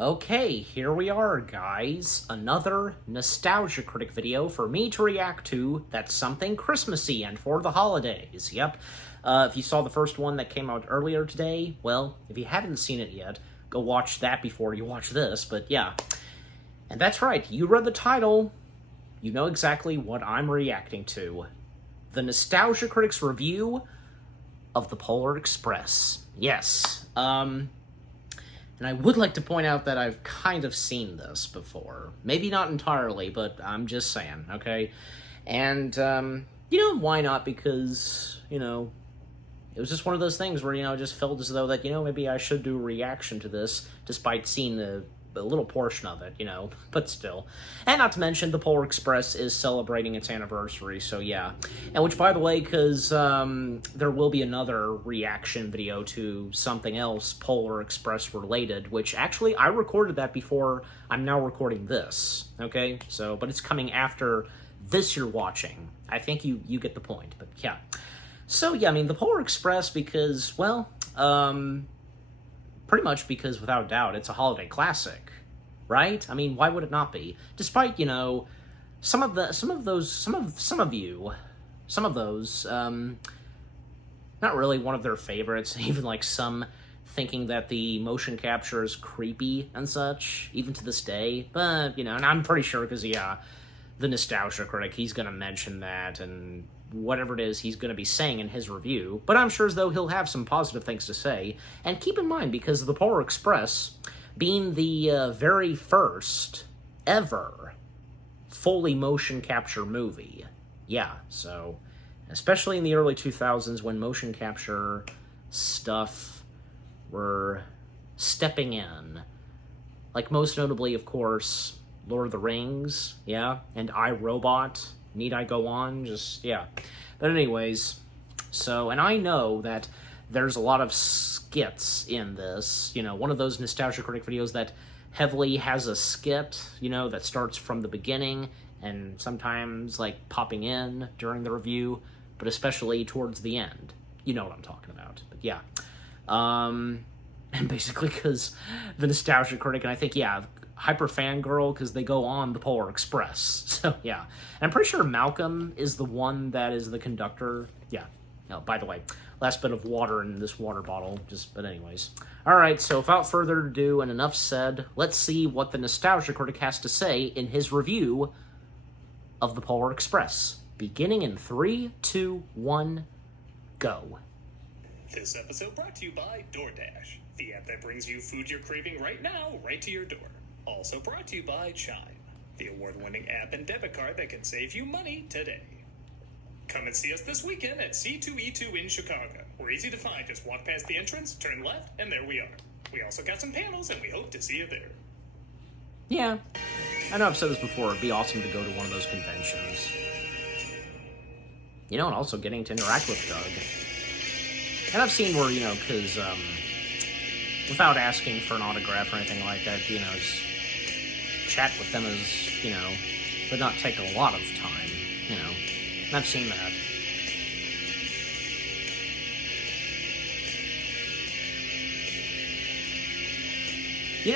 Okay, here we are, guys. Another Nostalgia Critic video for me to react to that's something Christmassy and for the holidays. Yep. If you saw the first one that came out earlier today, well, if you haven't seen it yet, go watch that before you watch this, but yeah. And that's right, you read the title. You know exactly what I'm reacting to. The Nostalgia Critic's review of the Polar Express. Yes. And I would like to point out that I've kind of seen this before. Maybe not entirely, but I'm just saying, okay? And, why not? Because, it was just one of those things where, I just felt as though that, maybe I should do a reaction to this, despite seeing a little portion of it, but still. And not to mention, the Polar Express is celebrating its anniversary, so yeah. And which, by the way, because there will be another reaction video to something else Polar Express related, which actually I recorded that before I'm now recording this, okay? So, but it's coming after this you're watching. I think you get the point, but yeah. So yeah, the Polar Express, because, well, pretty much because, without doubt, it's a holiday classic, right? Why would it not be? Despite, some of those, not really one of their favorites, even like some thinking that the motion capture is creepy and such, even to this day. But, and I'm pretty sure because, yeah, the Nostalgia Critic, he's gonna mention that, and whatever it is he's going to be saying in his review, but I'm sure as though he'll have some positive things to say. And keep in mind, because the Polar Express, being the very first ever fully motion capture movie, yeah, so, especially in the early 2000s when motion capture stuff were stepping in, like most notably, of course, Lord of the Rings, yeah, and I, Robot. Need I go on? Just, yeah. But anyways, so, and I know that there's a lot of skits in this, one of those Nostalgia Critic videos that heavily has a skit, that starts from the beginning and sometimes, like, popping in during the review, but especially towards the end. You know what I'm talking about. But yeah. And basically because the Nostalgia Critic, and I think, yeah, hyper fangirl because they go on the Polar Express. So, yeah. And I'm pretty sure Malcolm is the one that is the conductor. Yeah. By the way, last bit of water in this water bottle. But anyways. Alright, so without further ado and enough said, let's see what the Nostalgia Critic has to say in his review of the Polar Express. Beginning in 3, 2, 1, go. This episode brought to you by DoorDash, the app that brings you food you're craving right now, right to your door. Also brought to you by Chime, the award-winning app and debit card that can save you money today. Come and see us this weekend at C2E2 in Chicago. We're easy to find. Just walk past the entrance, turn left, and there we are. We also got some panels, and we hope to see you there. Yeah. I know I've said this before. It'd be awesome to go to one of those conventions. And also getting to interact with Doug. And I've seen where, because, without asking for an autograph or anything like that, just chat with them would not take a lot of time, and I've seen that.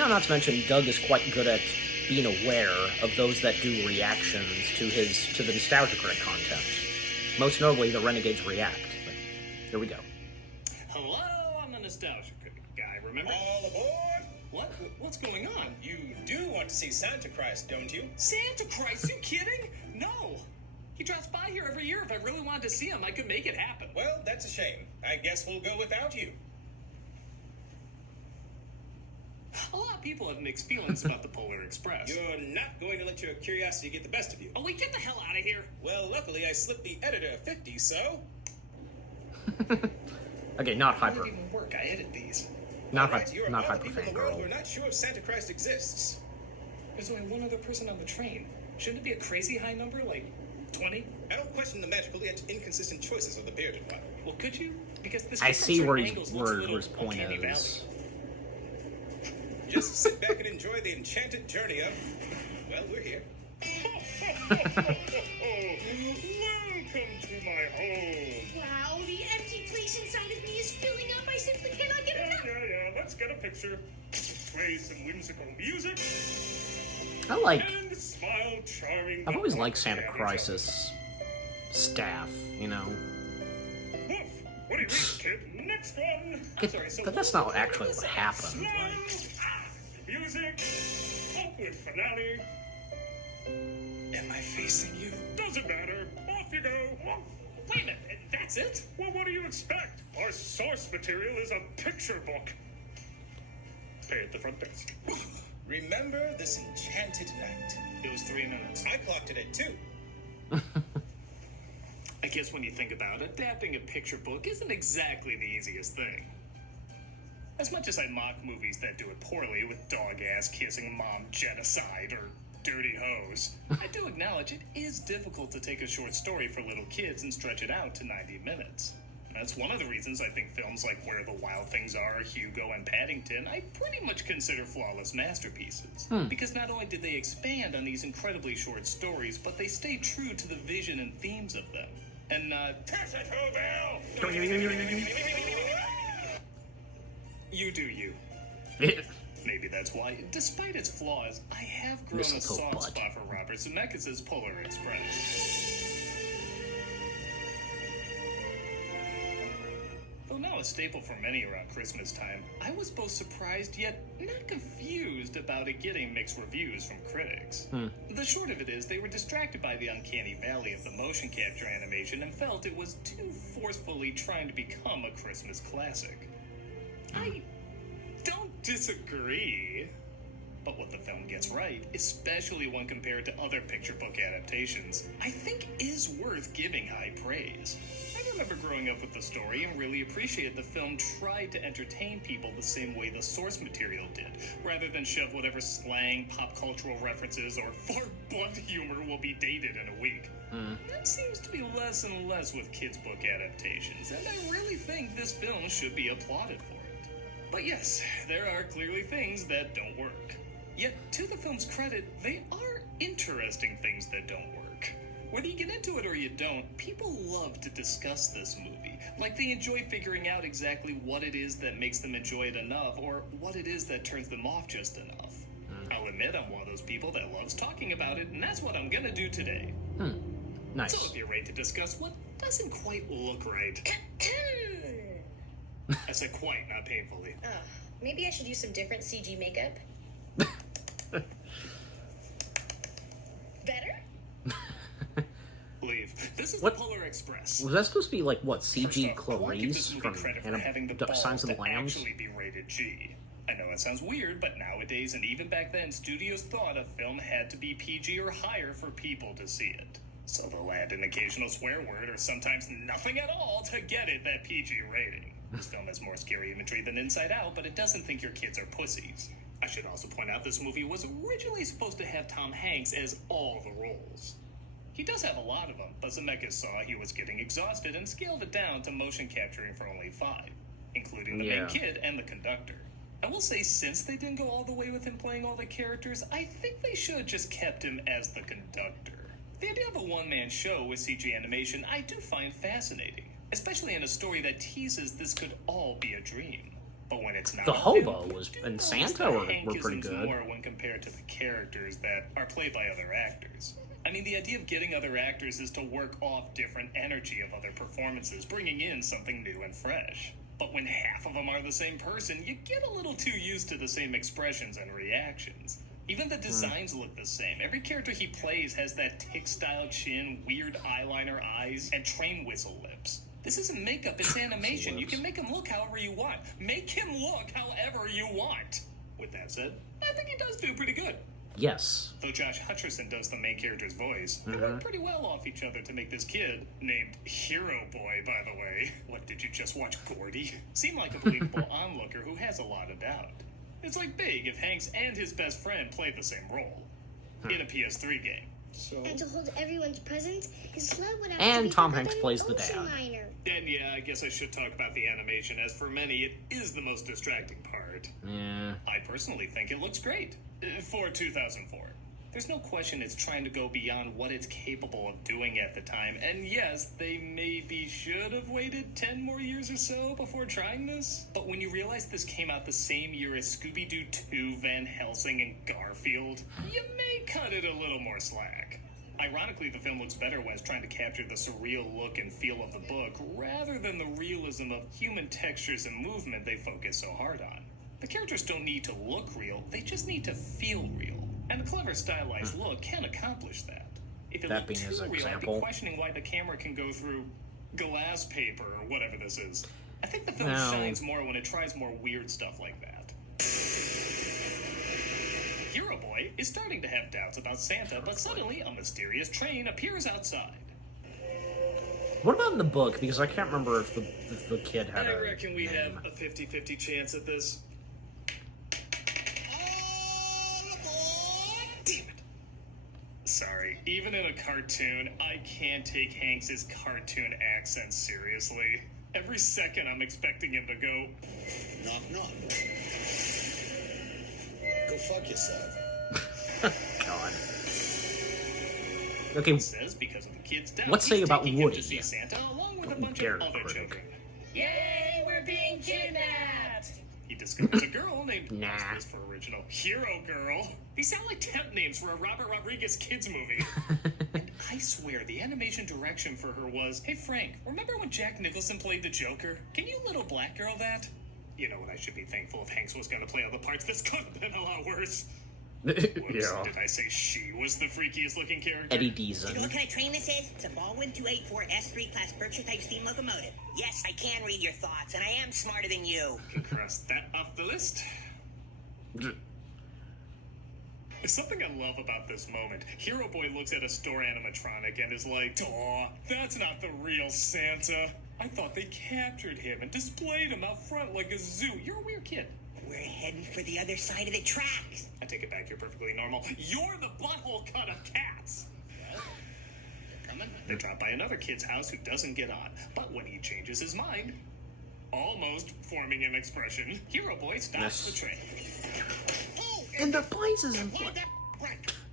Not to mention, Doug is quite good at being aware of those that do reactions to the Nostalgia Critic content. Most notably, the Renegades React. But here we go. Hello, I'm the Nostalgia Critic guy, remember? All aboard! What? What's going on? You do want to see Santa Christ, don't you? Santa Christ, you kidding? No! He drops by here every year. If I really wanted to see him, I could make it happen. Well, that's a shame. I guess we'll go without you. A lot of people have mixed feelings about the Polar Express. You're not going to let your curiosity get the best of you. Oh, wait, get the hell out of here! Well, luckily I slipped the editor a 50, so... Okay, not How hyper. did it even work? I edit these. Not right, you're not all the hyper people in the world who are fangirl. not sure if Santa Christ exists. There's only one other person on the train. Shouldn't it be a crazy high number, like 20? I don't question the magical yet inconsistent choices of the bearded one. Well, could you? Because this I see where angles looks a little his point uncanny is. valley. Just sit back and enjoy the enchanted journey of... Well, we're here. Welcome to my home. Wow, the empty place inside of me is filling up. I simply cannot get enough. Yeah, let's get a picture. play some whimsical music, I like. and smile charming. I've always liked Santa Crisis staff. You know. Woof! What do you mean, kid? Next one! But that's not actually what happened. Like. Music! Awkward finale! Am I facing you? Doesn't matter! Off you go! Wait a minute, that's it? Well, what do you expect? Our source material is a picture book. Pay at the front desk. Remember this enchanted night? It was 3 minutes. I clocked it at 2. I guess when you think about it, adapting a picture book isn't exactly the easiest thing. As much as I mock movies that do it poorly with dog-ass kissing mom genocide or dirty hose, I do acknowledge it is difficult to take a short story for little kids and stretch it out to 90 minutes. That's one of the reasons I think films like Where the Wild Things Are, Hugo, and Paddington I pretty much consider flawless masterpieces. Because not only did they expand on these incredibly short stories, but they stayed true to the vision and themes of them. And pass it, Hobo! You do you. Maybe that's why, despite its flaws, I have grown a soft spot for Robert Zemeckis' Polar Express. Though now a staple for many around Christmas time, I was both surprised yet not confused about it getting mixed reviews from critics. The short of it is, they were distracted by the uncanny valley of the motion capture animation and felt it was too forcefully trying to become a Christmas classic. I don't disagree, but what the film gets right, especially when compared to other picture book adaptations, I think is worth giving high praise. I remember growing up with the story and really appreciated the film tried to entertain people the same way the source material did, rather than shove whatever slang, pop cultural references, or far blunt humor will be dated in a week. That seems to be less and less with kids' book adaptations, and I really think this film should be applauded for it. But yes, there are clearly things that don't work. Yet, to the film's credit, they are interesting things that don't work. Whether you get into it or you don't, people love to discuss this movie. Like they enjoy figuring out exactly what it is that makes them enjoy it enough, or what it is that turns them off just enough. I'll admit I'm one of those people that loves talking about it, and that's what I'm gonna do today. Nice. So if you're ready to discuss what doesn't quite look right. I said quite, not painfully. Oh, maybe I should use some different CG makeup. Better? Leave. This is What? the Polar Express. Was that supposed to be like what, CG First off, I won't give Clarice this movie from credit for having the balls Signs of the to Lambs? actually be rated G. I know it sounds weird, but nowadays and even back then, studios thought a film had to be PG or higher for people to see it. So they'll add an occasional swear word or sometimes nothing at all to get it that PG rating. This film has more scary imagery than Inside Out, but it doesn't think your kids are pussies. I should also point out this movie was originally supposed to have Tom Hanks as all the roles. He does have a lot of them, but Zemeckis saw he was getting exhausted and scaled it down to motion capturing for only 5, including the main kid and the conductor. I will say, since they didn't go all the way with him playing all the characters, I think they should have just kept him as the conductor. The idea of a one-man show with CG animation I do find fascinating, especially in a story that teases this could all be a dream. But when it's not, The Hobo and Santa were pretty good. More when compared to the characters that are played by other actors. I mean, the idea of getting other actors is to work off different energy of other performances, bringing in something new and fresh. But when half of them are the same person, you get a little too used to the same expressions and reactions. Even the designs look the same. Every character he plays has that tick-style chin, weird eyeliner eyes, and train whistle lips. This isn't makeup, it's animation. You can make him look however you want. Make him look however you want. With that said, I think he does do pretty good. Yes. Though Josh Hutcherson does the main character's voice, they work pretty well off each other to make this kid, named Hero Boy, by the way. What, did you just watch Gordy? Seem like a believable onlooker who has a lot of doubt. It's like Big if Hanks and his best friend played the same role. In a PS3 game. And to hold everyone's presents, his sled would have And to be Tom bigger Hanks than plays an the ocean dad. liner. And yeah, I guess I should talk about the animation, as for many, it is the most distracting part. Yeah. I personally think it looks great. For 2004. There's no question it's trying to go beyond what it's capable of doing at the time, and yes, they maybe should have waited 10 more years or so before trying this, but when you realize this came out the same year as Scooby-Doo 2, Van Helsing, and Garfield, you may cut it a little more slack. Ironically, the film looks better when it's trying to capture the surreal look and feel of the book, rather than the realism of human textures and movement they focus so hard on. The characters don't need to look real, they just need to feel real. And a clever stylized look can accomplish that. If it That looked being too his real, I'd be example. questioning why the camera can go through glass paper or whatever this is. I think the film No. shines more when it tries more weird stuff like that. Hero Boy is starting to have doubts about Santa, but suddenly a mysterious train appears outside. What about in the book? Because I can't remember if the kid had I a reckon we name. have a 50-50 chance at this. Damn it. Sorry, even in a cartoon, I can't take Hanks's cartoon accent seriously. Every second I'm expecting him to go, Knock, knock. Go fuck yourself. God. Okay, says because of the kid's doubts, Let's say he's about taking him Woody. to see Santa along with a Don't bunch dare, of other Critic. children. Yay, we're being kidnapped! He discovers a girl named Nah. what's this for original Hero Girl. These sound like temp names for a Robert Rodriguez kids movie. And I swear the animation direction for her was, hey Frank, remember when Jack Nicholson played the Joker? Can you little black girl that? You know what, I should be thankful if Hanks was gonna play other parts. This could have been a lot worse. Whoops, yeah. did I say she was the freakiest looking character? Eddie Do you know what Deason. kind of train this is? It's a Baldwin 284 S3 class Berkshire type steam locomotive. Yes, I can read your thoughts, and I am smarter than you. Can cross that off the list. There's something I love about this moment. Hero Boy looks at a store animatronic and is like, "Aw, that's not the real Santa. I thought they captured him and displayed him out front like a zoo. You're a weird kid." We're heading for the other side of the tracks. I take it back, you're perfectly normal. You're the butthole cut of cats! Well, they're coming. They're dropped by another kid's house who doesn't get on. But when he changes his mind, almost forming an expression, Hero Boy stops Yes. the train. And the places in play.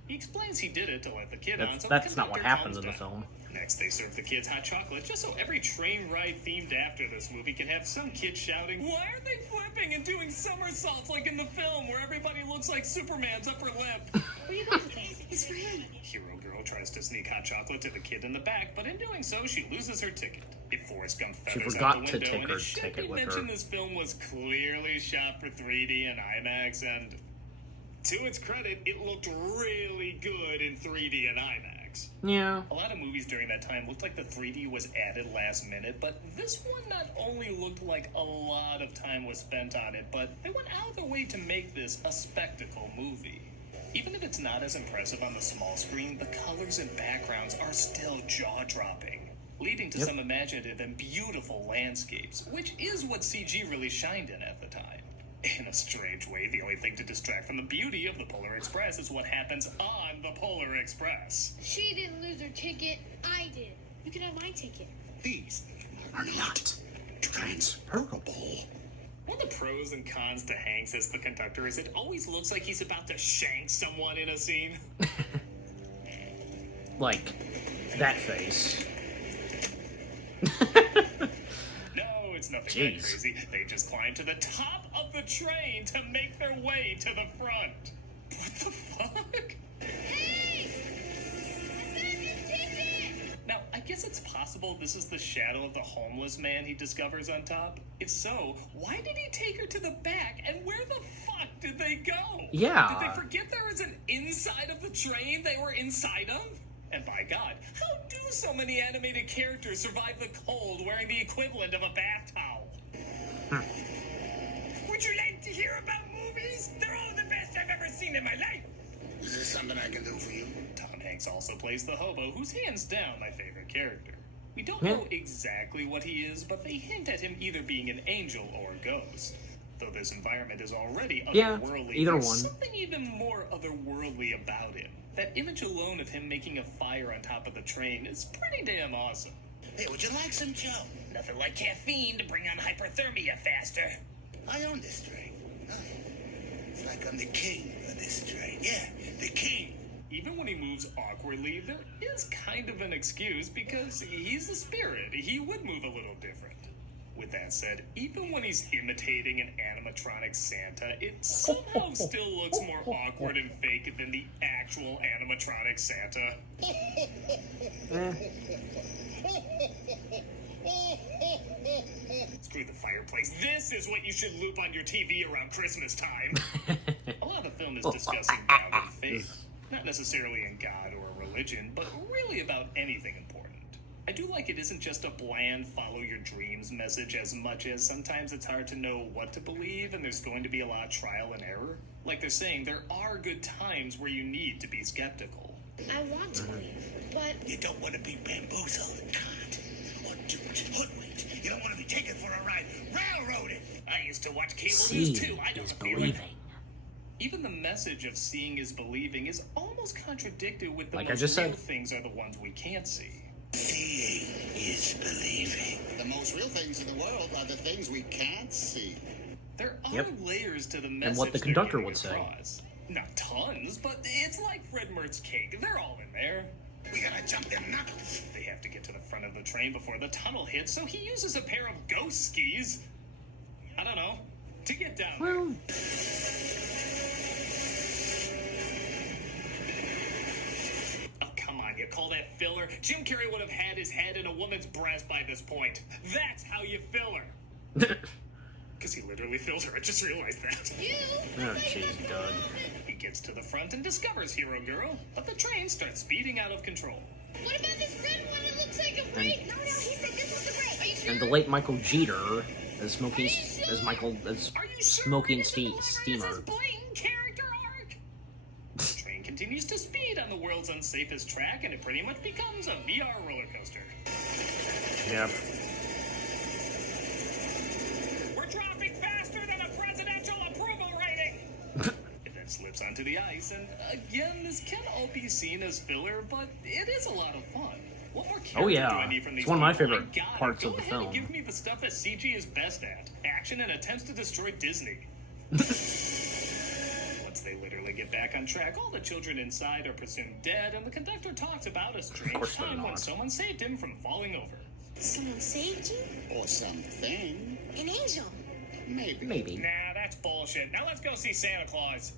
He explains he did it to let the kid on, so That's the not what conductor happens calms in the down. film. Next, they serve the kids hot chocolate, just so every train ride themed after this movie can have some kid shouting, "Why are they flipping and doing somersaults like in the film where everybody looks like Superman's upper lip?" Where are you going with this? It's for him. Hero Girl tries to sneak hot chocolate to the kid in the back, but in doing so, she loses her ticket. It Forrest Gump feathers forgot out the to window, take and her it should ticket be with her. mentioned this film was clearly shot for 3D and IMAX, and to its credit, it looked really good in 3D and IMAX. Yeah. A lot of movies during that time looked like the 3D was added last minute, but this one not only looked like a lot of time was spent on it, but they went out of their way to make this a spectacle movie. Even if it's not as impressive on the small screen, the colors and backgrounds are still jaw-dropping, leading to some imaginative and beautiful landscapes, which is what CG really shined in at the time. In a strange way, the only thing to distract from the beauty of the Polar Express is what happens on the Polar Express. She didn't lose her ticket. I did. You can have my ticket. These are not transferable. One of the pros and cons to Hanks as the conductor is it always looks like he's about to shank someone in a scene. Like, that face. No, it's nothing that Jeez. crazy. They just climb to the top of the train to make their way to the front. What the fuck? Now, I guess it's possible this is the shadow of the homeless man he discovers on top. If so, why did he take her to the back, and where the fuck did they go? Yeah. Did they forget there was an inside of the train they were inside of? And by God, how do so many animated characters survive the cold wearing the equivalent of a bath towel? Would you like to hear about movies? They're all the best I've ever seen in my life. Is there something I can do for you? Tom Hanks also plays the hobo, who's hands down my favorite character. We don't Yeah. know exactly what he is, but they hint at him either being an angel or a ghost. Though this environment is already Yeah, otherworldly, either there's one. something even more otherworldly about him. That image alone of him making a fire on top of the train is pretty damn awesome. Hey, would you like some Joe? Nothing like caffeine to bring on hyperthermia faster. I own this train. Oh, it's like I'm the king of this train. Yeah, the king. Even when he moves awkwardly, there is kind of an excuse because he's a spirit. He would move a little different. With that said, even when he's imitating an animatronic Santa, it somehow still looks more awkward and fake than the actual animatronic Santa. Screw the fireplace. This is what you should loop on your TV around Christmas time. A lot of the film is discussing doubt and faith. Not necessarily in God or religion, but really about anything important. I do like it isn't just a bland follow your dreams message as much as sometimes it's hard to know what to believe and there's going to be a lot of trial and error. Like they're saying, there are good times where you need to be skeptical. I want to believe, but You don't want to be bamboozled, conned, or hoodwinked. You don't want to be taken for a ride, railroaded. I used to watch cable Seeing news too. I know is the feeling. believing. Even the message of seeing is believing is almost contradicted with the Like I most just real said. things are the ones we can't see. Seeing is believing. The most real things in the world are the things we can't see. There are Yep. layers to the message. what the they're conductor getting would say. across. Not tons, but it's like Fred Mert's cake. They're all in there. We gotta jump them knuckles. They have to get to the front of the train before the tunnel hits, so he uses a pair of ghost skis. I don't know. To get down there. Well, Oh, come on, you call that filler? Jim Carrey would have had his head in a woman's breast by this point. That's how you fill her. Because he literally filled her. I just realized that. oh jeez, Doug. He gets to the front and discovers Hero Girl, but the train starts speeding out of control. What about this red one? It looks like a brake. No, he said this was the brake. Are you sure? And the late Michael Jeter as smoking as Michael as Are you smoking sure this is steamer. his blatant character arc? The train continues to speed on the world's unsafest track, and it pretty much becomes a VR roller coaster. Yep. We're dropping faster than a presidential approval rating! It then slips onto the ice, and again, this can all be seen as filler, but it is a lot of fun. What more character Oh, yeah. do I need from It's these one of my people? favorite God, parts go of the ahead and film. give me the stuff that CG is best at. Action and attempts to destroy Disney. Once they literally get back on track, all the children inside are presumed dead, and the conductor talks about a strange course they're time when not. someone saved him from falling over. someone saved you? Or something. An angel. Maybe. Maybe. Nah, that's bullshit. Now let's go see Santa Claus.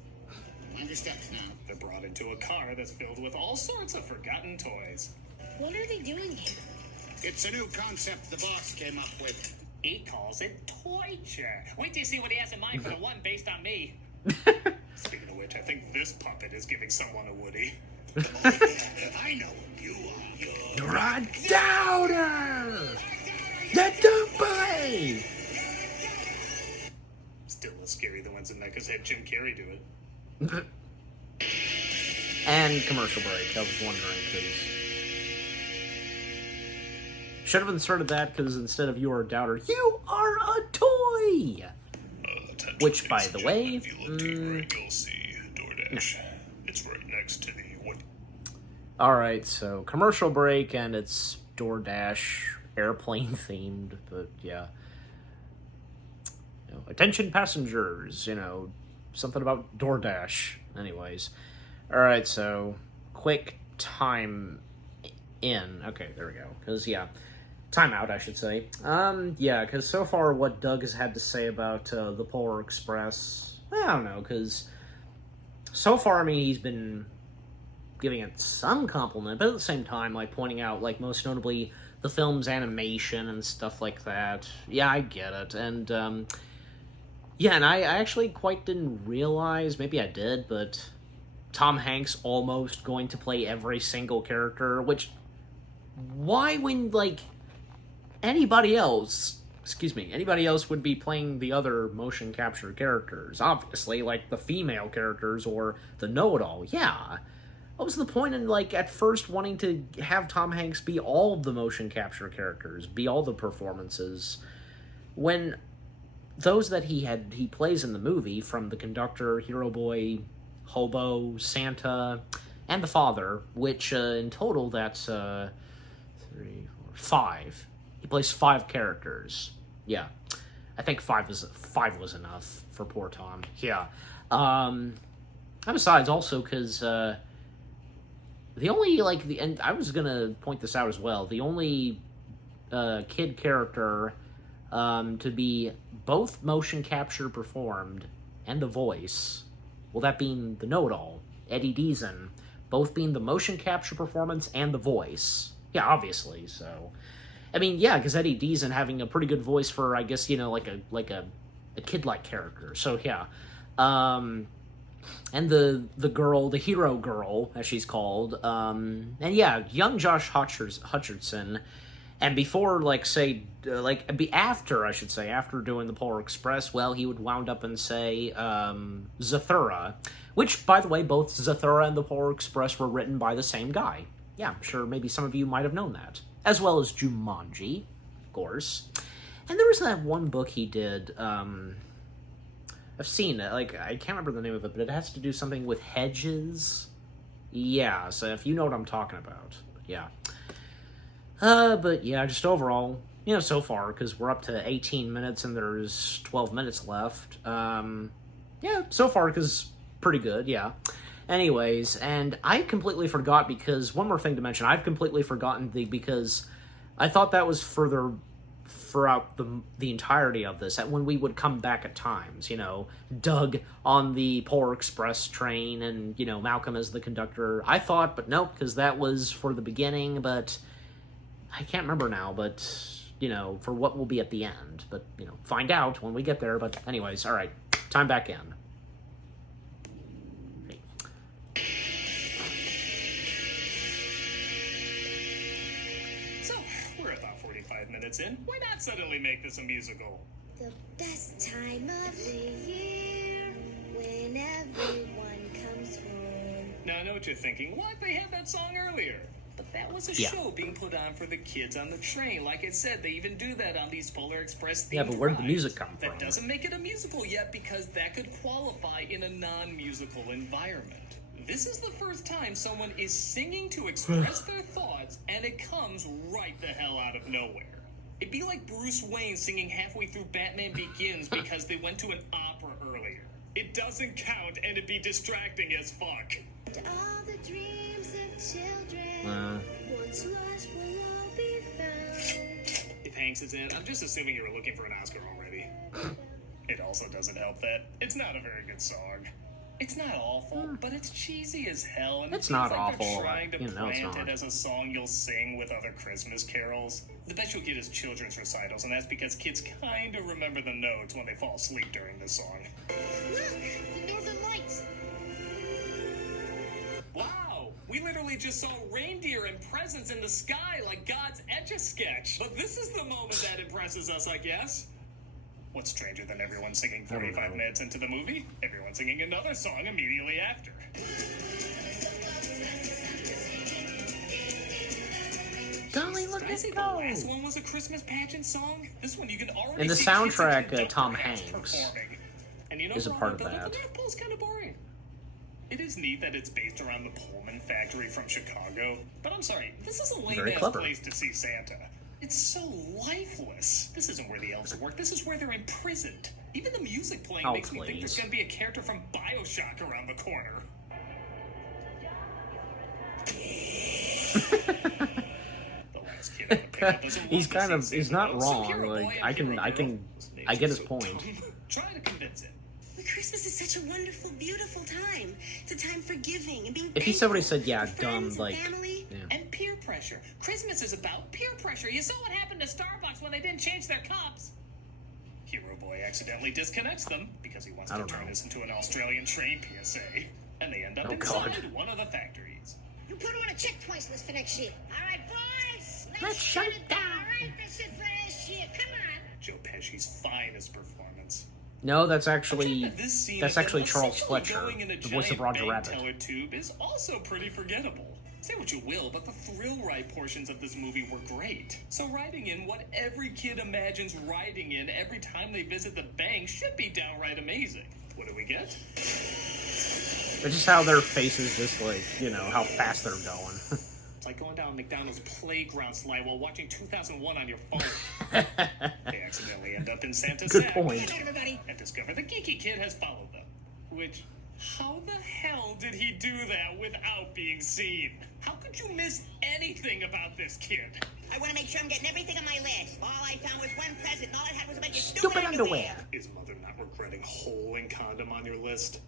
Mind your steps now. They're brought into a car that's filled with all sorts of forgotten toys. What are they doing here? It's a new concept the boss came up with. He calls it torture. Wait till you see what he has in mind for the one based on me. Speaking of which, I think this puppet is giving someone a Woody. Oh, yeah, I know who you are. You're a doubter! You don't believe! Still less scary than when Zemeckis had Jim Carrey do it. And commercial break. I was wondering, because... Should have inserted that, because instead of you are a doubter, you are a toy! Which, by the way... If you look deeper, you'll see DoorDash. It's right next to the Woody. Alright, so commercial break, and it's DoorDash, airplane themed, but yeah. You know, attention passengers, you know, something about DoorDash. Anyways. Alright, so quick time in. Okay, there we go. Because, yeah. Time out, I should say. Yeah, because so far what Doug has had to say about the Polar Express, I don't know, because so far, I mean, he's been giving it some compliment, but at the same time, like, pointing out, like, most notably, the film's animation and stuff like that. Yeah, I get it. And, yeah, and I actually quite didn't realize, maybe I did, but Tom Hanks almost going to play every single character, which, why when, like, anybody else would be playing the other motion capture characters, obviously, like the female characters or the know-it-all, yeah. What was the point in, like, at first wanting to have Tom Hanks be all of the motion capture characters, be all the performances, when those that he plays in the movie, from the conductor, Hero Boy, Hobo, Santa, and the father, which in total that's 3, 4, 5. He plays 5 characters. Yeah. I think 5 was enough for poor Tom. Yeah. And besides, also, because The only, like, and I was gonna point this out as well, the only kid character to be both motion capture performed and the voice, well, that being the know-it-all, Eddie Deason, both being the motion capture performance and the voice. Yeah, obviously, so... I mean, yeah, because Eddie Deason having a pretty good voice for, I guess, you know, like a kid-like character, so yeah. And the girl, the hero girl, as she's called, and yeah, young Josh Hutcherson, and before, like, say, after doing the Polar Express, well, he would wound up and say, Zathura, which, by the way, both Zathura and the Polar Express were written by the same guy. Yeah, I'm sure maybe some of you might have known that. As well as Jumanji, of course. And there was that one book he did, I've seen it, like, I can't remember the name of it, but it has to do something with hedges. Yeah, so if you know what I'm talking about, yeah. But yeah, just overall, you know, so far, because we're up to 18 minutes and there's 12 minutes left, yeah, so far, because pretty good, yeah. Anyways, and I completely forgot, because, one more thing to mention, I've completely forgotten because I thought that was further throughout the entirety of this, when we would come back at times, you know, Doug on the Polar Express train, and, you know, Malcolm as the conductor. I thought, but nope, because that was for the beginning, but I can't remember now, but, you know, for what will be at the end. But, you know, find out when we get there, but anyways, alright, time back in. So, we're about 45 minutes in. Why not suddenly make this a musical? The best time of the year, when everyone comes home. Now, I know what you're thinking. What? They had that song earlier. But that was a show being put on for the kids on the train. Like I said, they even do that on these Polar Express themed Yeah, but where'd the rides. music come from? That doesn't make it a musical yet, because that could qualify in a non-musical environment. This is the first time someone is singing to express their thoughts, and it comes right the hell out of nowhere. It'd be like Bruce Wayne singing halfway through Batman Begins because they went to an opera earlier. It doesn't count, and it'd be distracting as fuck. All the dreams of children, once lost will all be found. If Hanks is in, I'm just assuming you were looking for an Oscar already. It also doesn't help that it's not a very good song. It's not awful, but it's cheesy as hell, and It's it seems not like awful, they're trying to you know, it's plant not. it as a song you'll sing with other Christmas carols. The best you'll get is children's recitals, and that's because kids kind of remember the notes when they fall asleep during this song. Look, the Northern Lights. Wow! We literally just saw reindeer and presents in the sky like God's Etch-a-Sketch. But this is the moment that impresses us, I guess. What's stranger than everyone singing 45 minutes into the movie? Everyone singing another song immediately after. Golly, look Did I at say the go! last one was a Christmas pageant song? This one you can already In the see kids soundtrack, into Tom Dr. House Hanks performing. And you know is a what? part of The that. North Pole's kind of boring. It is neat that it's based around the Pullman factory from Chicago, but I'm sorry, this is a Very lame-ass clever. place to see Santa. It's so lifeless. This isn't where the elves work. This is where they're imprisoned. Even the music playing Oh, makes me think there's please. going to be a character from BioShock around the corner. The last kid on the panel doesn't He's want to kind see of, he's Santa, not though, so wrong, hero like, boy and I hero can, girl. I get his So point. dumb. Try to convince him. But Christmas is such a wonderful, beautiful time. It's a time for giving and being If he said what he thankful said, yeah, for dumb, friends and like, family. yeah. And peer pressure. Christmas is about peer pressure. You saw what happened to Starbucks when they didn't change their cups. Hero Boy accidentally disconnects them because he wants I to don't turn know. this into an Australian train PSA. And they end up Oh, inside God. one of the factories. You put them on a check twice list for next year. All right, boys. Let's shut it down. All right, that's it for this year. Come on. Joe Pesci's finest performance. No, that's actually, This scene that's of them actually Charles essentially Fletcher, going in a the voice of giant Roger bank Rabbit. teller tube is also pretty forgettable. Say what you will, but the thrill ride portions of this movie were great. So riding in what every kid imagines riding in every time they visit the bank should be downright amazing. What do we get? It's just how their faces just, like, you know, how fast they're going. It's like going down McDonald's playground slide while watching 2001 on your phone. They accidentally end up in Santa's Good sack. point. Good night, everybody. And discover the geeky kid has followed them. Which, how the hell did he do that without being seen? How did you miss anything about this kid? I want to make sure I'm getting everything on my list. All I found was one present, and all I had was a bunch of Stupid underwear. Is Mother not regretting hole and condom on your list?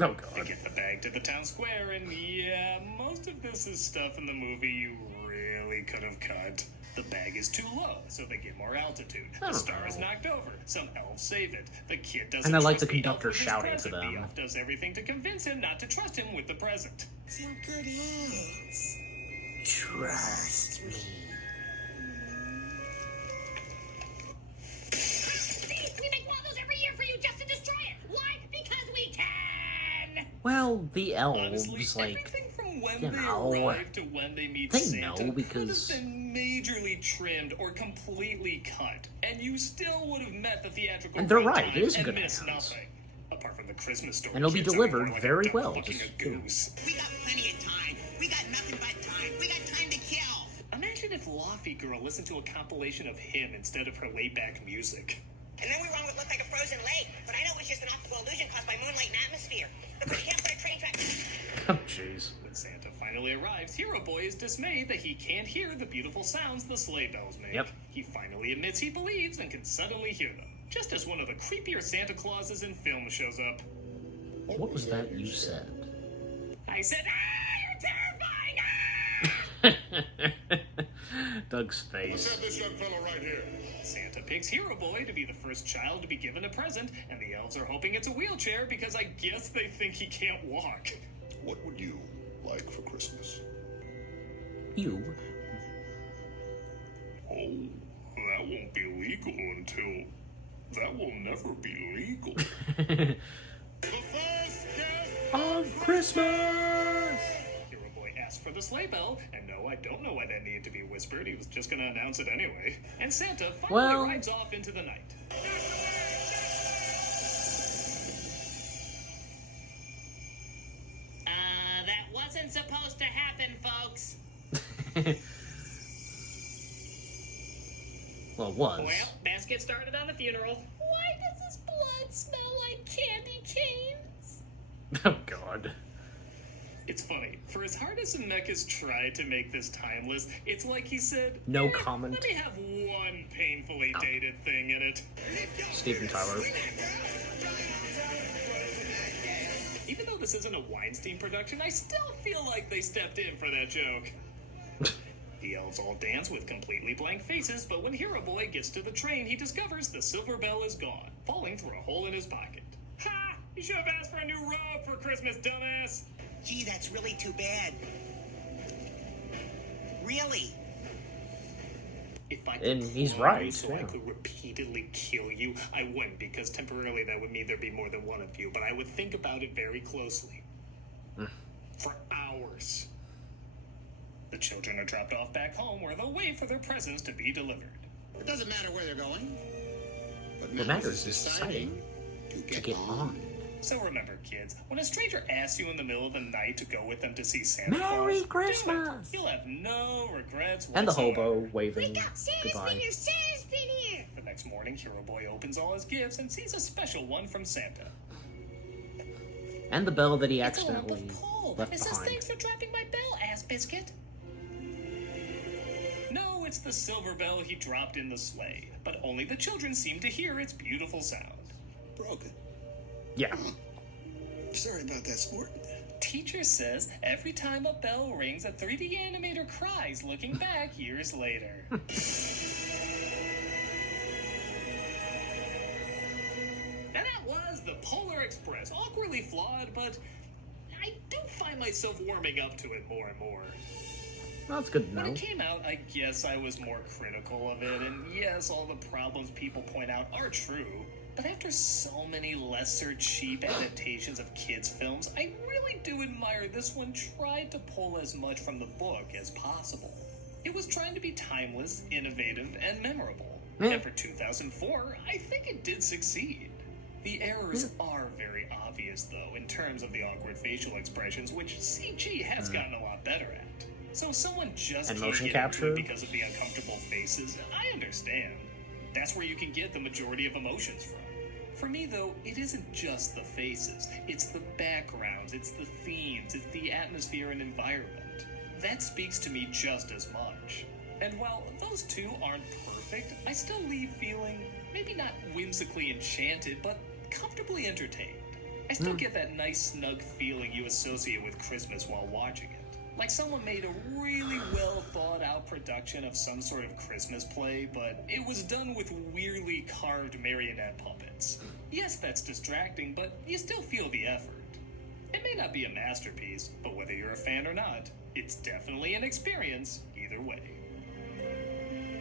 Oh, They God. get the bag to the town square, and yeah, most of this is stuff in the movie you really could have cut. The bag is too low, so they get more altitude. The star is knocked over. Some elves save it. The kid doesn't And I like trust the conductor elf with his shouting to present. them. The elf does everything to convince him not to trust him with the present. It's in good hands. Trust me. See, we make one of those every year for you just to destroy it. Why? Because we can. Well, the elves, Honestly, like, everything from when you they know, arrive to when they meet they Santa know could because- have been majorly trimmed or completely cut, and you still would have met the theatrical And they're run right, time it is and good missed hands. nothing. Apart from the Christmas story, And it'll be kids sounding delivered more like very a duck well, fucking just, a you know. goose. We got plenty of time. We got nothing but time. We got time to kill. Imagine if Laffy Girl listened to a compilation of him instead of her laid-back music. And then we were on what looked like a frozen lake, but I know it was just an optical illusion caused by moonlight and atmosphere. Look, we can't put a train track. Oh, jeez. When Santa finally arrives, Hero Boy is dismayed that he can't hear the beautiful sounds the sleigh bells make. Yep. He finally admits he believes and can suddenly hear them, just as one of the creepier Santa Clauses in film shows up. What was that you said? I said, you're terrifying! Doug's Let's face. have this young fellow right here. Santa picks Hero Boy to be the first child to be given a present, and the elves are hoping it's a wheelchair because I guess they think he can't walk. What would you like for Christmas? You. Oh, that won't be legal until... That will never be legal. The first gift Of Christmas! Hero Boy asks for the sleigh bell, and no, I don't know why that needed to be whispered. He was just gonna announce it anyway. And Santa finally Well- rides off into the night. That wasn't supposed to happen, folks. Well, it was. Well, basket started on the funeral. Why does this blood smell like candy canes? Oh, God. It's funny. For as hard as Zemeckis tried to make this timeless, it's like he said, No "Eh, comment. Let me have one painfully dated thing in it." Steven Tyler. Even though this isn't a Weinstein production, I still feel like they stepped in for that joke. The elves all dance with completely blank faces, but when Hero Boy gets to the train, he discovers the silver bell is gone, falling through a hole in his pocket. Ha! You should have asked for a new robe for Christmas, dumbass! Gee, that's really too bad. Really? If I And could he's clone you right, so I yeah. could repeatedly kill you, I wouldn't, because temporarily that would mean there'd be more than one of you, but I would think about it very closely. For hours. The children are dropped off back home where they'll wait for their presents to be delivered. It doesn't matter where they're going. But What now matters he's is deciding to to get on. So remember, kids, when a stranger asks you in the middle of the night to go with them to see Santa Merry Claus, Christmas! do it. You'll have no regrets And the whatsoever. hobo waving Wake up! Santa's been goodbye. here! Santa's been here! The next morning, Hero Boy opens all his gifts and sees a special one from Santa. And the bell that he It's a lump accidentally of coal. left It says, behind. "Thanks for dropping my bell, ass biscuit." No, it's the silver bell he dropped in the sleigh, but only the children seem to hear its beautiful sound. Broken. Yeah. Sorry about that, sport. Teacher says every time a bell rings, a 3D animator cries looking back years later. And that was the Polar Express. Awkwardly flawed, but I do find myself warming up to it more and more. Well, that's good to When know. it came out, I guess I was more critical of it, and yes, all the problems people point out are true. But after so many lesser cheap adaptations of kids' films, I really do admire this one tried to pull as much from the book as possible. It was trying to be timeless, innovative, and memorable. Yeah. And for 2004, I think it did succeed. The errors are very obvious, though, in terms of the awkward facial expressions, which CG has gotten a lot better at. So if someone just And can't motion get into capture? it because of the uncomfortable faces, I understand. That's where you can get the majority of emotions from. For me, though, it isn't just the faces. It's the backgrounds, it's the themes, it's the atmosphere and environment. that speaks to me just as much. And while those two aren't perfect, I still leave feeling maybe not whimsically enchanted, but comfortably entertained. I still get that nice snug feeling you associate with Christmas while watching it. Like someone made a really well thought out production of some sort of Christmas play, but it was done with weirdly carved marionette puppets. Yes, that's distracting, but you still feel the effort. It may not be a masterpiece, but whether you're a fan or not, it's definitely an experience either way.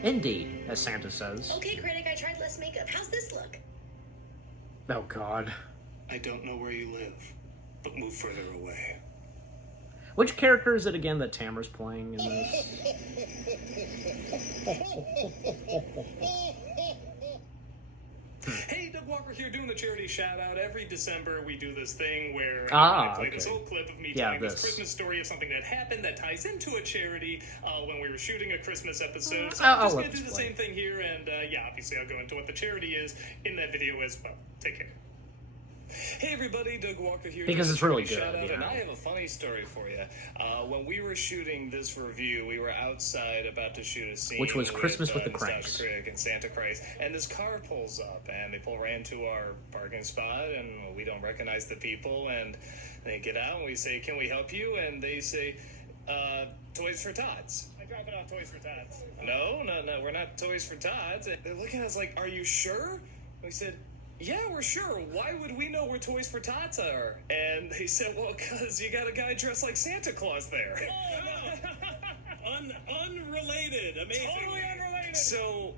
Indeed, as Santa says. Okay, Critic, I tried less makeup. How's this look? Oh, God. I don't know where you live, but move further away. Which character is it again that Tamara's playing in this? Hey, Doug Walker here doing the charity shout out. Every December we do this thing where Ah, I play this okay. old clip of me Yeah, telling this this. Christmas story of something that happened that ties into a charity when we were shooting a Christmas episode. So I'll I'm just going let to do this the play. same thing here, and yeah, obviously I'll go into what the charity is in that video as well. Take care. Hey everybody, Doug Walker here. Because doing it's a really charity good, shout-out, yeah. And I have a funny story for you. When we were shooting this review, we were outside about to shoot a scene, Which was Christmas with the Nostalgia Cranks. Critic and Santa Christ, and this car pulls up, and they pull right into our parking spot, and we don't recognize the people, and they get out, and we say, "Can we help you?" And they say, "Toys for Tots." I drop it off Toys for Tots. No, we're not Toys for Tots. And they're looking at us like, "Are you sure?" We said, "Yeah, we're sure. Why would we know where Toys for Tots are?" And they said, "Well, because you got a guy dressed like Santa Claus there." Oh, no. Unrelated. Amazing. Totally unrelated. So,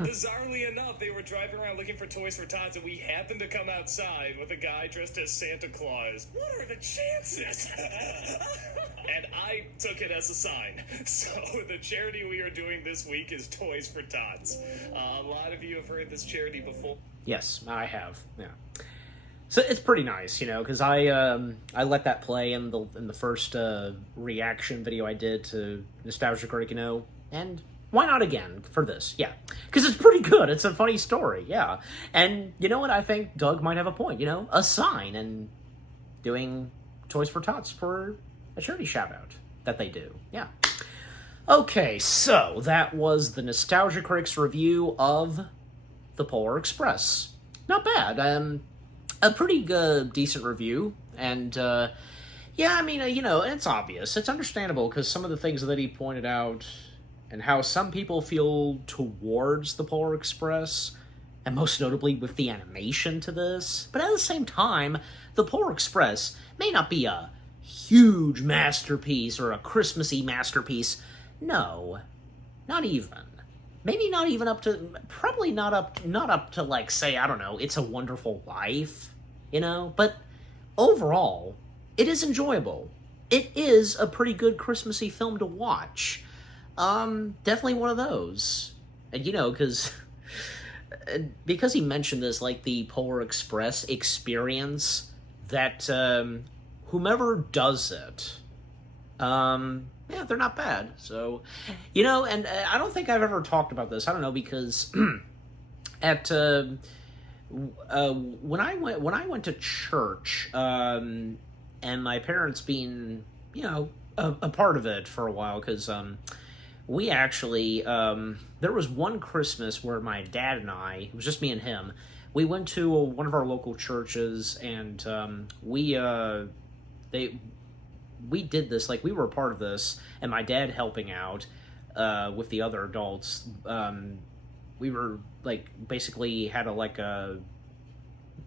bizarrely enough, they were driving around looking for Toys for Tots, and we happened to come outside with a guy dressed as Santa Claus. What are the chances? And I took it as a sign. So, the charity we are doing this week is Toys for Tots. A lot of you have heard this charity before. Yes, I have. Yeah. So it's pretty nice, you know, because I let that play in the first reaction video I did to Nostalgia Critic, you know, and why not again for this? Yeah, because it's pretty good. It's a funny story, yeah. And you know what? I think Doug might have a point. You know, a sign and doing Toys for Tots for a charity shout out that they do. Yeah. Okay, so that was the Nostalgia Critic's review of The Polar Express. Not bad. A pretty decent review. And, yeah, I mean, you know, it's obvious. It's understandable because some of the things that he pointed out and how some people feel towards The Polar Express, and most notably with the animation to this. But at the same time, The Polar Express may not be a huge masterpiece or a Christmassy masterpiece. No, not even. Maybe not even up to, probably not up to, like, say, I don't know, It's a Wonderful Life, you know? But overall, it is enjoyable. It is a pretty good Christmassy film to watch. Definitely one of those. And, you know, because he mentioned this, like, the Polar Express experience, that, whomever does it, yeah, they're not bad. So, you know, and I don't think I've ever talked about this. I don't know, because at when I went to church, and my parents being, you know, a part of it for a while, because we actually there was one Christmas where my dad and I, it was just me and him, we went to one of our local churches, and we did this, like, we were a part of this, and my dad helping out with the other adults. We were, like, basically had a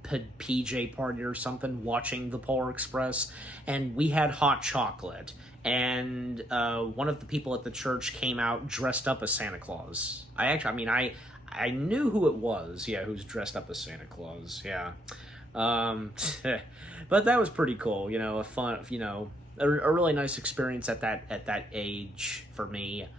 PJ party or something, watching The Polar Express, and we had hot chocolate, and one of the people at the church came out dressed up as Santa Claus. I knew who it was, yeah, who's dressed up as Santa Claus, yeah. But that was pretty cool, you know, a fun, you know, a really nice experience at that age for me,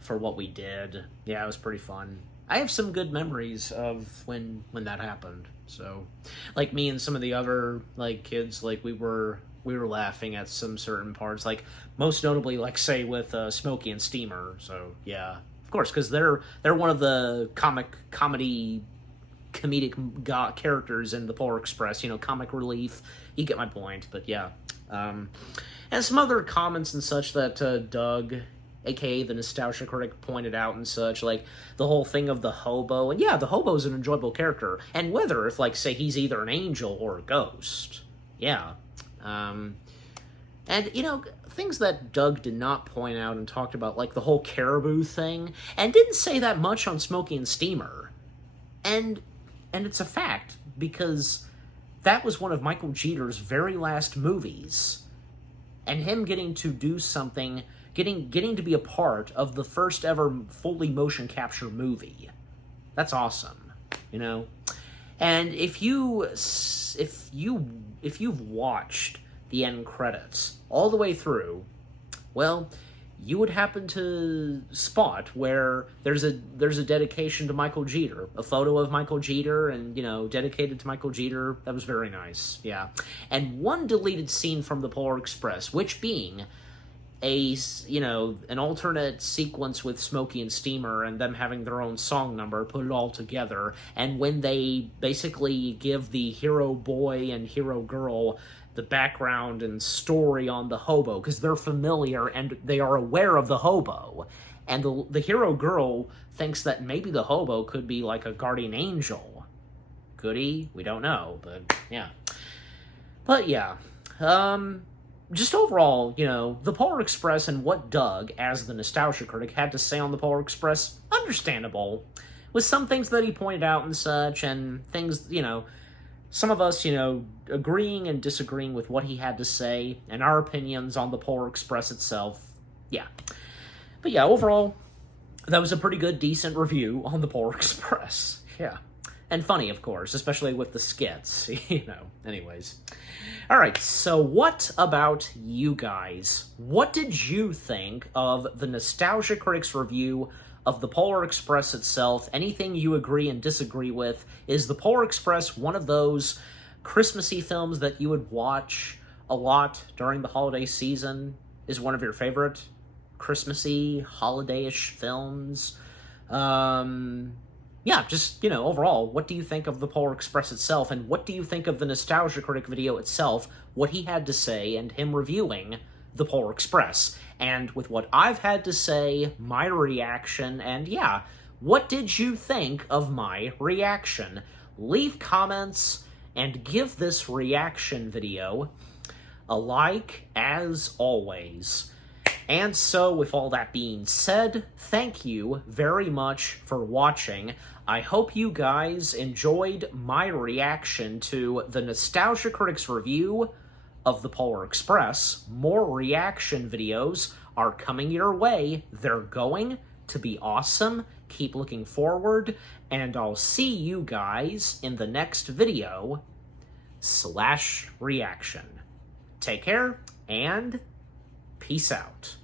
for what we did. Yeah, it was pretty fun. I have some good memories of when that happened. So, like, me and some of the other, like, kids, like, we were laughing at some certain parts, like, most notably, like, say, with Smokey and Steamer. So, yeah, of course, because they're one of the comedic characters in The Polar Express, you know, comic relief. You get my point, but yeah. And some other comments and such that Doug, aka the Nostalgia Critic, pointed out and such, like the whole thing of the hobo. And yeah, the hobo's an enjoyable character. And whether, if, like, say, he's either an angel or a ghost. Yeah. And, you know, things that Doug did not point out and talked about, like the whole caribou thing, and didn't say that much on Smokey and Steamer. And it's a fact, because that was one of Michael Jeter's very last movies. And him getting to do something, getting to be a part of the first ever fully motion capture movie. That's awesome, you know? And if you've watched the end credits all the way through, well, you would happen to spot where there's a dedication to Michael Jeter, a photo of Michael Jeter, and, you know, dedicated to Michael Jeter. That was very nice, yeah. And one deleted scene from the Polar Express, which being an alternate sequence with Smokey and Steamer and them having their own song number, put it all together, and when they basically give the hero boy and hero girl the background and story on the hobo, because they're familiar and they are aware of the hobo. And the hero girl thinks that maybe the hobo could be like a guardian angel. Could he? We don't know, but yeah. But yeah, just overall, you know, the Polar Express and what Doug, as the Nostalgia Critic, had to say on the Polar Express, understandable. With some things that he pointed out and such, and things, you know, some of us, you know, agreeing and disagreeing with what he had to say, and our opinions on the Polar Express itself. Yeah. But yeah, overall, that was a pretty good, decent review on the Polar Express. Yeah. And funny, of course, especially with the skits, you know. Anyways. Alright, so what about you guys? What did you think of the Nostalgia Critic's review of the Polar Express itself? Anything you agree and disagree with? Is the Polar Express one of those Christmassy films that you would watch a lot during the holiday season? Is one of your favorite Christmassy, holiday-ish films? Yeah, just, you know, overall, what do you think of the Polar Express itself, and what do you think of the Nostalgia Critic video itself, what he had to say, and him reviewing the Polar Express? And with what I've had to say, my reaction, and yeah, what did you think of my reaction? Leave comments, and give this reaction video a like, as always. And so, with all that being said, thank you very much for watching. I hope you guys enjoyed my reaction to the Nostalgia Critic's review of the Polar Express. More reaction videos are coming your way. They're going to be awesome. Keep looking forward, and I'll see you guys in the next video /reaction. Take care, and peace out.